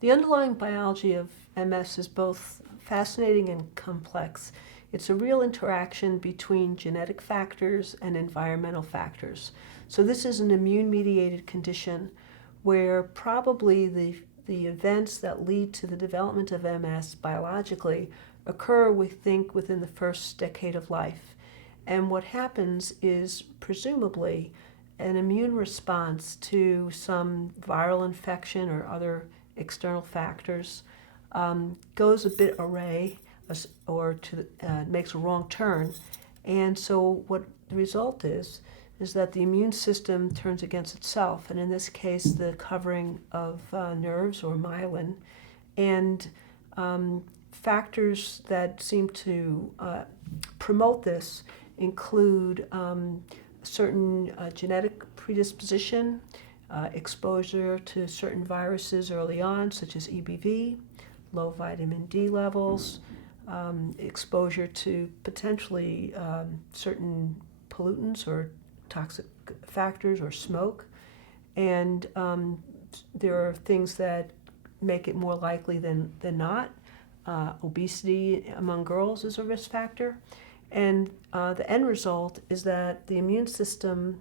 The underlying biology of MS is both fascinating and complex. It's a real interaction between genetic factors and environmental factors. So this is an immune-mediated condition where probably the events that lead to the development of MS biologically occur, we think, within the first decade of life. And what happens is presumably an immune response to some viral infection or other external factors goes a bit awry or makes a wrong turn. And so what the result is that the immune system turns against itself, and in this case the covering of nerves or myelin, and factors that seem to promote this include certain genetic predisposition, exposure to certain viruses early on, such as EBV, low vitamin D levels, exposure to potentially certain pollutants or toxic factors or smoke. And there are things that make it more likely than not. Obesity among girls is a risk factor. And the end result is that the immune system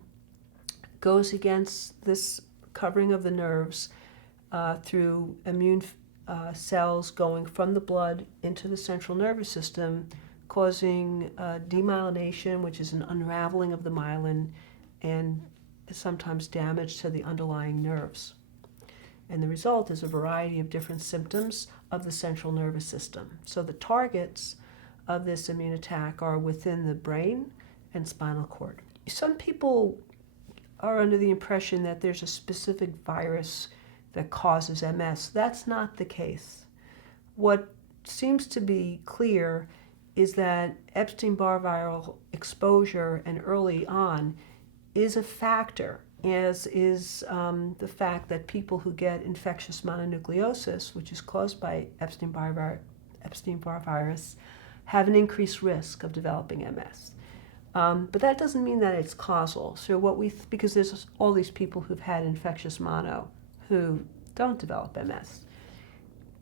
goes against this covering of the nerves through immune cells going from the blood into the central nervous system, causing demyelination, which is an unraveling of the myelin, and sometimes damage to the underlying nerves. And the result is a variety of different symptoms of the central nervous system. So the targets of this immune attack are within the brain and spinal cord. Some people are under the impression that there's a specific virus that causes MS. That's not the case. What seems to be clear is that Epstein-Barr viral exposure and early on is a factor, as is the fact that people who get infectious mononucleosis, which is caused by Epstein-Barr virus, have an increased risk of developing MS. But that doesn't mean that it's causal. So because there's all these people who've had infectious mono who don't develop MS.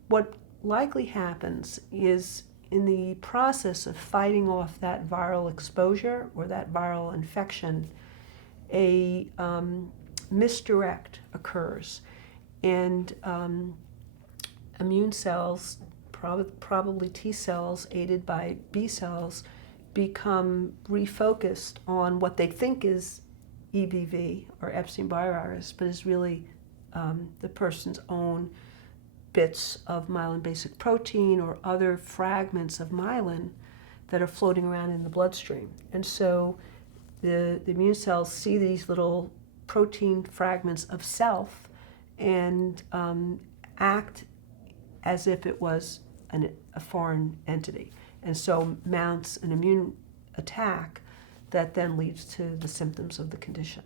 What likely happens is in the process of fighting off that viral exposure or that viral infection, a misdirect occurs, and immune cells, probably T cells aided by B cells, become refocused on what they think is EBV or Epstein-Barr virus, but is really the person's own bits of myelin basic protein or other fragments of myelin that are floating around in the bloodstream. And so the immune cells see these little protein fragments of self and act as if it was a foreign entity, and so mounts an immune attack that then leads to the symptoms of the condition.